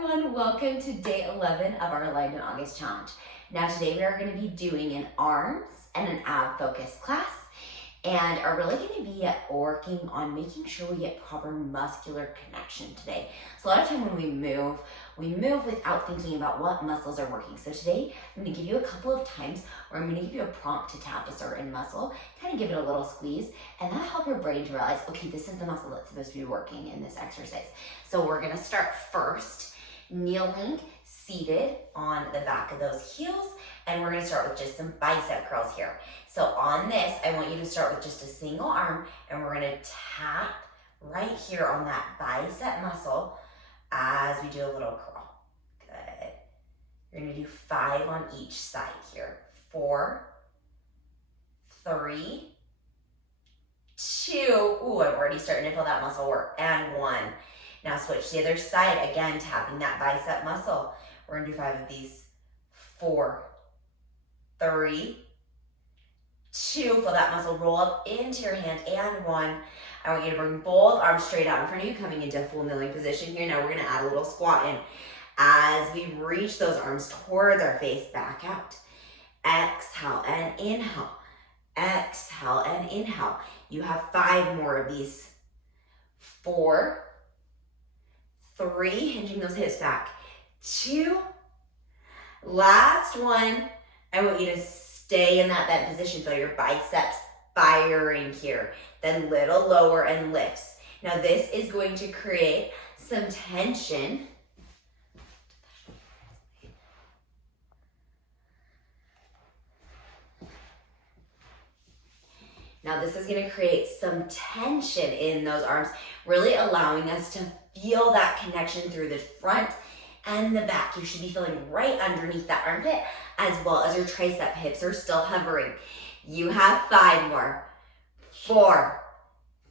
everyone, welcome to day 11 of our Aligned in August challenge. Now today we are going to be doing an arms and an ab focused class and are really going to be working on making sure we get proper muscular connection today. So a lot of time when we move without thinking about what muscles are working. So today I'm going to give you a couple of times where I'm going to give you a prompt to tap a certain muscle, kind of give it a little squeeze, and that'll help your brain to realize, okay, this is the muscle that's supposed to be working in this exercise. So we're going to start first kneeling, seated on the back of those heels, and we're going to start with just some bicep curls here. So on this, I want you to start with just a single arm, and we're going to tap right here on that bicep muscle as we do a little curl. Good. You're going to do 5 on each side here. 4, 3, 2. Ooh, I'm already starting to feel that muscle work. And 1. Now switch to the other side. Again, tapping that bicep muscle. We're going to do 5 of these. 4, 3, 2. Feel that muscle roll up into your hand. And 1. I want you to bring both arms straight out in front of you, coming into a full kneeling position here. Now we're going to add a little squat in. As we reach those arms towards our face, back out. Exhale and inhale. Exhale and inhale. You have 5 more of these. 4, 3, hinging those hips back. 2, last 1. I want you to stay in that bent position. Feel your biceps firing here. Then little lower and lifts. Now this is going to create some tension. Now this is going to create some tension in those arms, really allowing us to feel that connection through the front and the back. You should be feeling right underneath that armpit, as well as your tricep. Hips are still hovering. You have 5 more. 4,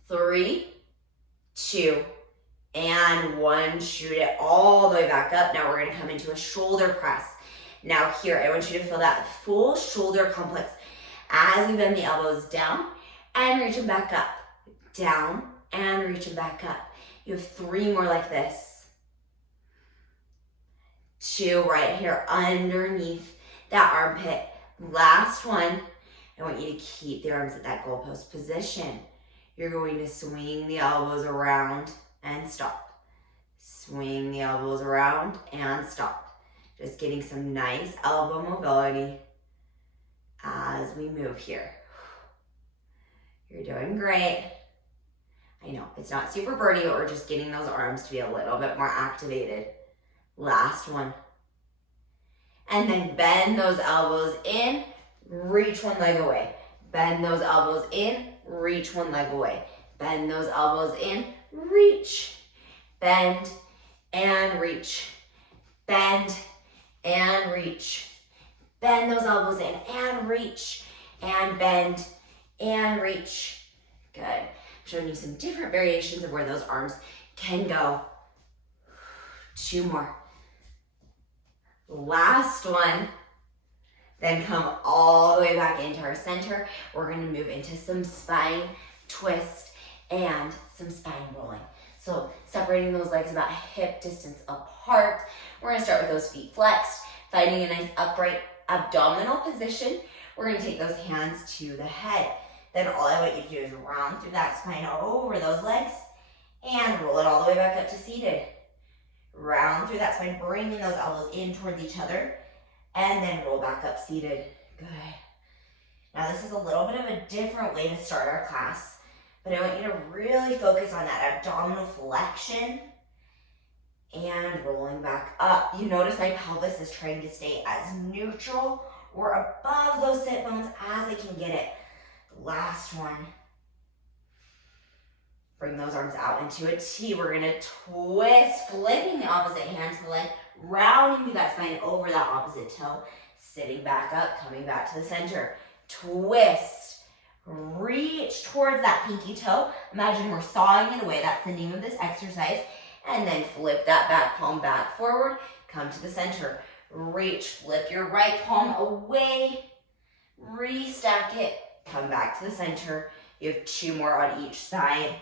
3, 2, and 1. Shoot it all the way back up. Now we're going to come into a shoulder press. Now here, I want you to feel that full shoulder complex as we bend the elbows down and reach them back up. Down and reach them back up. You have 3 more like this. 2 right here underneath that armpit. Last 1. I want you to keep the arms at that goalpost position. You're going to swing the elbows around and stop. Swing the elbows around and stop. Just getting some nice elbow mobility as we move here. You're doing great. I know it's not super burny, but we're just getting those arms to be a little bit more activated. Last 1. And then bend those elbows in. Reach 1 leg away. Bend those elbows in. Reach 1 leg away. Bend those elbows in. Reach. Bend and reach. Bend and reach. Bend those elbows in and reach. And bend and reach. Good. I'm showing you some different variations of where those arms can go. 2 more. Last 1. Then come all the way back into our center. We're going to move into some spine twist and some spine rolling. So separating those legs about hip distance apart. We're going to start with those feet flexed, finding a nice upright abdominal position. We're going to take those hands to the head. Then all I want you to do is round through that spine over those legs and roll it all the way back up to seated. Round through that spine, bringing those elbows in towards each other. And then roll back up seated. Good. Now this is a little bit of a different way to start our class, but I want you to really focus on that abdominal flexion and rolling back up. You notice my pelvis is trying to stay as neutral or above those sit bones as I can get it. Last 1. Bring those arms out into a T. We're going to twist, flipping the opposite hand to the leg, rounding through that spine over that opposite toe, sitting back up, coming back to the center. Twist, reach towards that pinky toe. Imagine we're sawing it away. That's the name of this exercise. And then flip that back palm back forward, come to the center. Reach, flip your right palm away, restack it, come back to the center. You have 2 more on each side.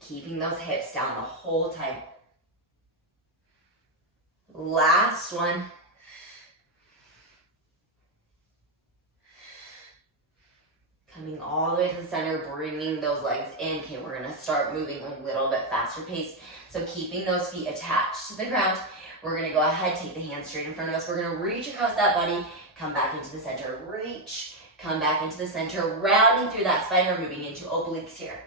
Keeping those hips down the whole time. Last one. Coming all the way to the center, bringing those legs in. Okay, we're gonna start moving a little bit faster pace. So keeping those feet attached to the ground. We're gonna go ahead, take the hands straight in front of us. We're gonna reach across that body, come back into the center, reach, come back into the center, rounding through that spine. We're moving into obliques here.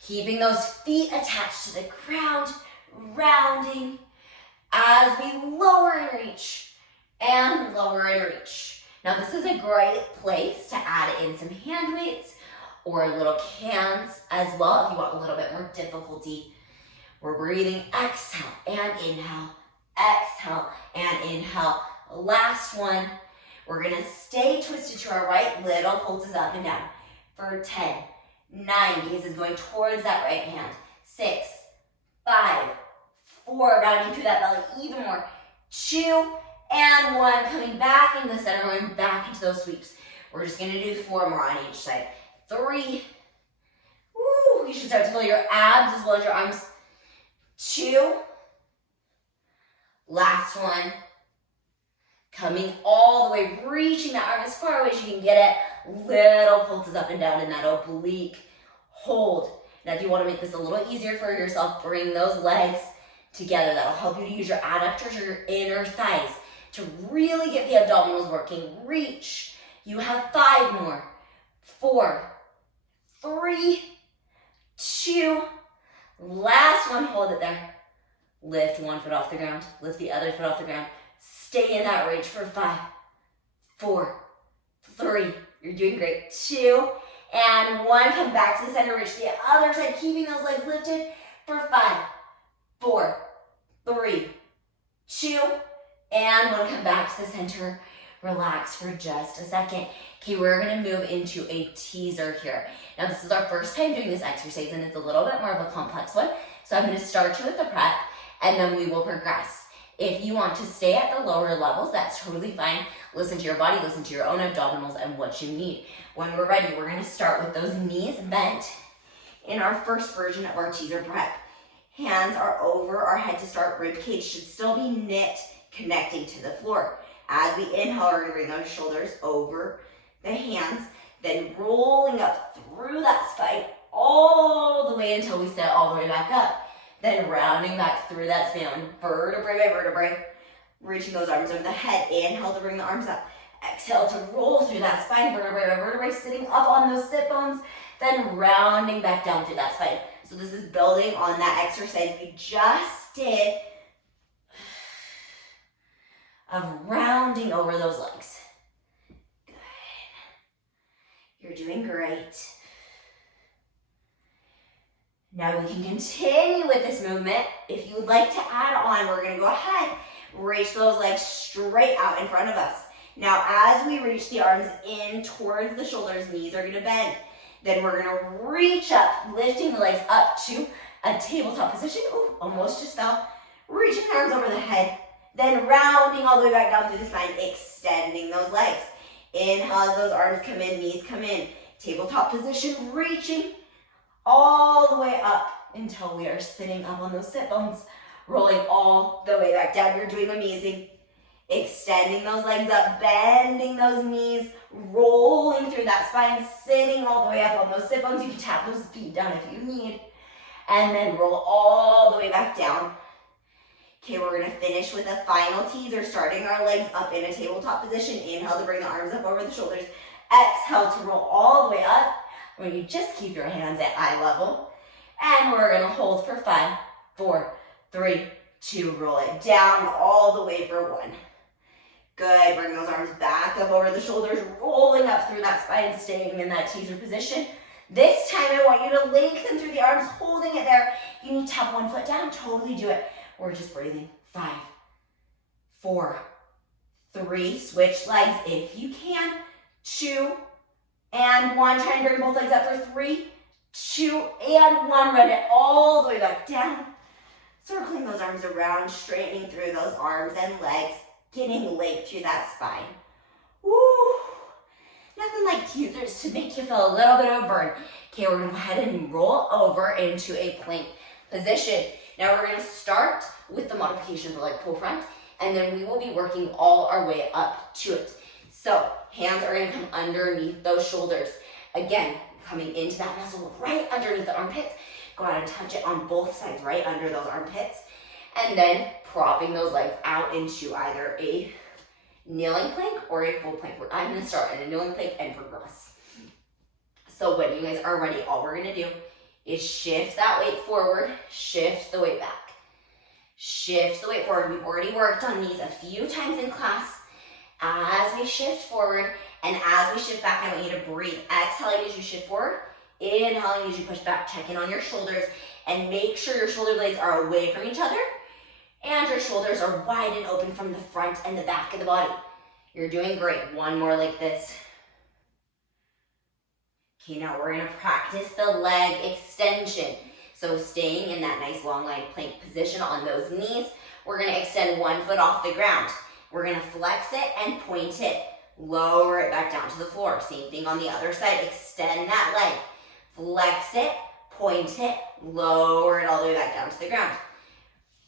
Keeping those feet attached to the ground, rounding as we lower and reach, and lower and reach. Now this is a great place to add in some hand weights or little cans as well if you want a little bit more difficulty. We're breathing, exhale and inhale, exhale and inhale. Last one, we're gonna stay twisted to our right, little pulses up and down for 10, 9, gaze is going towards that right hand, 6, 5, 4, rounding through that belly even more, 2, and 1, coming back in the center, going back into those sweeps. We're just gonna do 4 more on each side. 3, woo, you should start to feel your abs as well as your arms. 2, last one, coming all the way, reaching that arm as far away as you can get it. Little pulses up and down in that oblique. Hold. Now if you want to make this a little easier for yourself, bring those legs together. That'll help you to use your adductors or your inner thighs to really get the abdominals working. Reach. You have 5 more. 4, 3, 2, last one, hold it there. Lift one foot off the ground, lift the other foot off the ground. Stay in that range for 5, 4, 3, you're doing great. 2, and 1, come back to the center, reach the other side, keeping those legs lifted for 5, 4, 3, 2, and 1, come back to the center. Relax for just a second. Okay, we're gonna move into a teaser here. Now this is our first time doing this exercise and it's a little bit more of a complex one. So I'm gonna start you with the prep and then we will progress. If you want to stay at the lower levels, that's totally fine. Listen to your body, listen to your own abdominals and what you need. When we're ready, we're gonna start with those knees bent in our first version of our teaser prep. Hands are over our head to start. Rib cage should still be knit, connecting to the floor. As we inhale, we're gonna bring those shoulders over the hands, then rolling up through that spine all the way until we sit all the way back up. Then rounding back through that spine, vertebrae by vertebrae, reaching those arms over the head. Inhale to bring the arms up. Exhale to roll through that spine, vertebrae by vertebrae, sitting up on those sit bones, then rounding back down through that spine. So this is building on that exercise we just did of rounding over those legs. Good. You're doing great. Now we can continue with this movement. If you would like to add on, we're gonna go ahead, reach those legs straight out in front of us. Now as we reach the arms in towards the shoulders, knees are gonna bend. Then we're gonna reach up, lifting the legs up to a tabletop position. Ooh, almost just fell. Reaching the arms over the head. Then rounding all the way back down through the spine, extending those legs. Inhale as those arms come in, knees come in. Tabletop position, reaching all the way up until we are sitting up on those sit bones. Rolling all the way back down. You're doing amazing. Extending those legs up, bending those knees, rolling through that spine, sitting all the way up on those sit bones. You can tap those feet down if you need. And then roll all the way back down. Okay, we're gonna finish with a final teaser, starting our legs up in a tabletop position. Inhale to bring the arms up over the shoulders. Exhale to roll all the way up, where you just keep your hands at eye level. And we're gonna hold for 5, 4, 3, 2, roll it down all the way for 1. Good, bring those arms back up over the shoulders, rolling up through that spine, staying in that teaser position. This time I want you to lengthen through the arms, holding it there. You need to tap one foot down, totally do it. We're just breathing. 5, 4, 3, switch legs if you can. 2, and 1. Try and bring both legs up for 3, 2, and 1. Run it all the way back down. Circling those arms around, straightening through those arms and legs, getting length through that spine. Woo! Nothing like teasers to make you feel a little bit of a burn. Okay, we're gonna go ahead and roll over into a plank position. Now we're gonna start with the modification for like pull front, and then we will be working all our way up to it. So hands are gonna come underneath those shoulders. Again, coming into that muscle right underneath the armpits. Go ahead and touch it on both sides, right under those armpits. And then propping those legs out into either a kneeling plank or a full plank. I'm gonna start in a kneeling plank and progress. So when you guys are ready, all we're gonna do is shift that weight forward, shift the weight back. Shift the weight forward. We've already worked on these a few times in class. As we shift forward and as we shift back, I want you to breathe. Exhaling as you shift forward, inhaling as you push back. Check in on your shoulders and make sure your shoulder blades are away from each other and your shoulders are wide and open from the front and the back of the body. You're doing great. One more like this. Okay, now we're gonna practice the leg extension. So staying in that nice long line plank position on those knees, we're gonna extend one foot off the ground. We're gonna flex it and point it, lower it back down to the floor. Same thing on the other side, extend that leg. Flex it, point it, lower it all the way back down to the ground.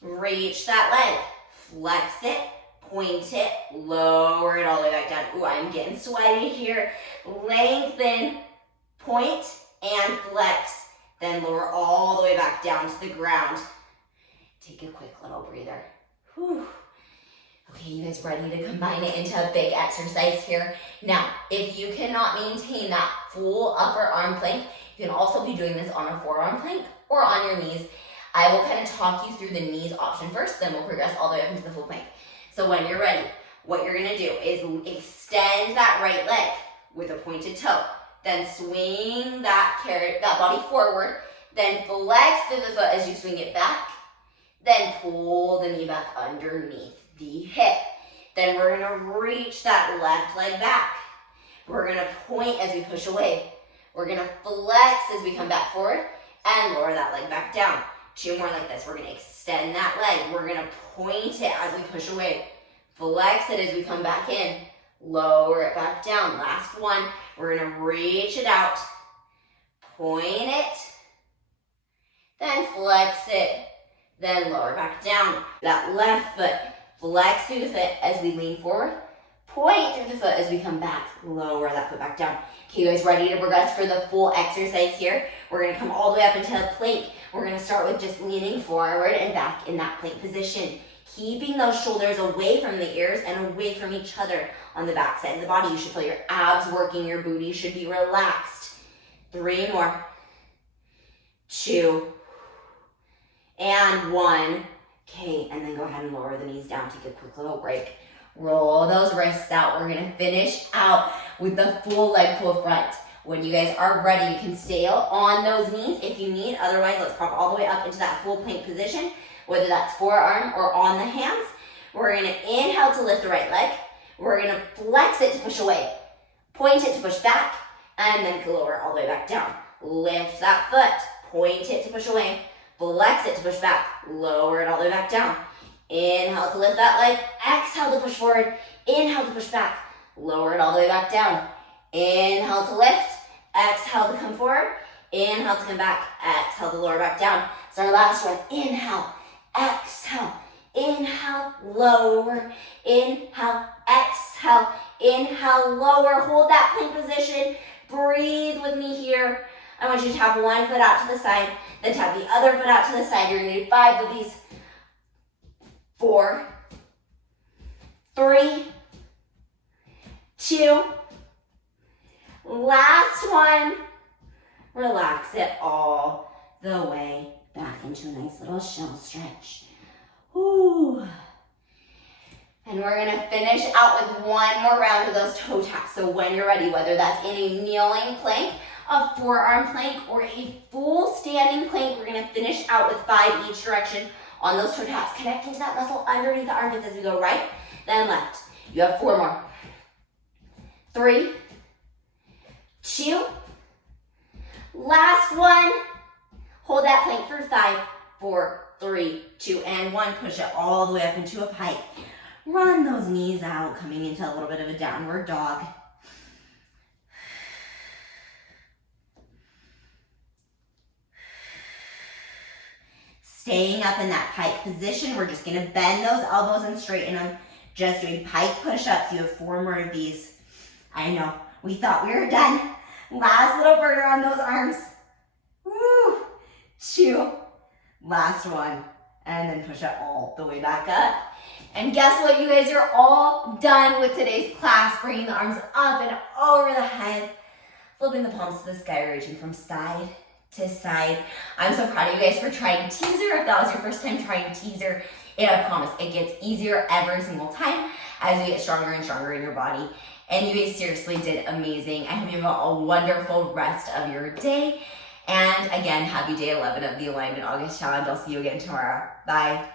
Reach that leg, flex it, point it, lower it all the way back down. Ooh, I'm getting sweaty here. Lengthen, point, and flex. Then lower all the way back down to the ground. Take a quick little breather. Whew. Okay, you guys ready to combine it into a big exercise here? Now, if you cannot maintain that full upper arm plank, you can also be doing this on a forearm plank or on your knees. I will kind of talk you through the knees option first, then we'll progress all the way up into the full plank. So when you're ready, what you're gonna do is extend that right leg with a pointed toe. Then swing that body forward. Then flex through the foot as you swing it back. Then pull the knee back underneath the hip. Then we're gonna reach that left leg back. We're gonna point as we push away. We're gonna flex as we come back forward and lower that leg back down. Two more like this. We're gonna extend that leg. We're gonna point it as we push away. Flex it as we come back in. Lower it back down. Last one. We're gonna reach it out. Point it. Then flex it. Then lower back down. That left foot. Flex through the foot as we lean forward. Point through the foot as we come back. Lower that foot back down. Okay, you guys ready to progress for the full exercise here? We're gonna come all the way up into a plank. We're gonna start with just leaning forward and back in that plank position. Keeping those shoulders away from the ears and away from each other on the back side of the body. You should feel your abs working, your booty should be relaxed. 3 more. 2. And 1. Okay, and then go ahead and lower the knees down. Take a quick little break. Roll those wrists out. We're gonna finish out with the full leg pull front. When you guys are ready, you can stay on those knees if you need. Otherwise, let's prop all the way up into that full plank position, whether that's forearm or on the hands. We're gonna inhale to lift the right leg. We're gonna flex it to push away. Point it to push back, and then lower all the way back down. Lift that foot, point it to push away. Flex it to push back, lower it all the way back down. Inhale to lift that leg, exhale to push forward, inhale to push back, lower it all the way back down. Inhale to lift, exhale to come forward, inhale to come back, exhale to lower back down. So our last one, inhale, exhale, inhale, lower, inhale, exhale, inhale, lower. Hold that plank position, breathe with me here. I want you to tap one foot out to the side, then tap the other foot out to the side. You're gonna do 5 of these. 4, 3, 2, last one. Relax it all the way back into a nice little shell stretch. Ooh. And we're gonna finish out with one more round of those toe taps. So when you're ready, whether that's in a kneeling plank, a forearm plank, or a full standing plank, we're gonna finish out with 5 each direction on those toe taps, connecting to that muscle underneath the armpits as we go right, then left. You have 4 more. 3, 2, last one. Hold that plank for 5, 4, 3, 2, and 1. Push it all the way up into a pike. Run those knees out, coming into a little bit of a downward dog. staying up in that pike position. We're just gonna bend those elbows and straighten them. Just doing pike push-ups. You have 4 more of these. I know, we thought we were done. Last little burner on those arms. Woo, 2, last one. And then push it all the way back up. And guess what, you guys are all done with today's class. Bringing the arms up and over the head. Flipping the palms to the sky, reaching from side to side. I'm so proud of you guys for trying teaser. If that was your first time trying teaser, I promise it gets easier every single time as you get stronger and stronger in your body. And you guys seriously did amazing. I hope you have a wonderful rest of your day. And again, happy day 11 of the Alignment August Challenge. I'll see you again tomorrow. Bye.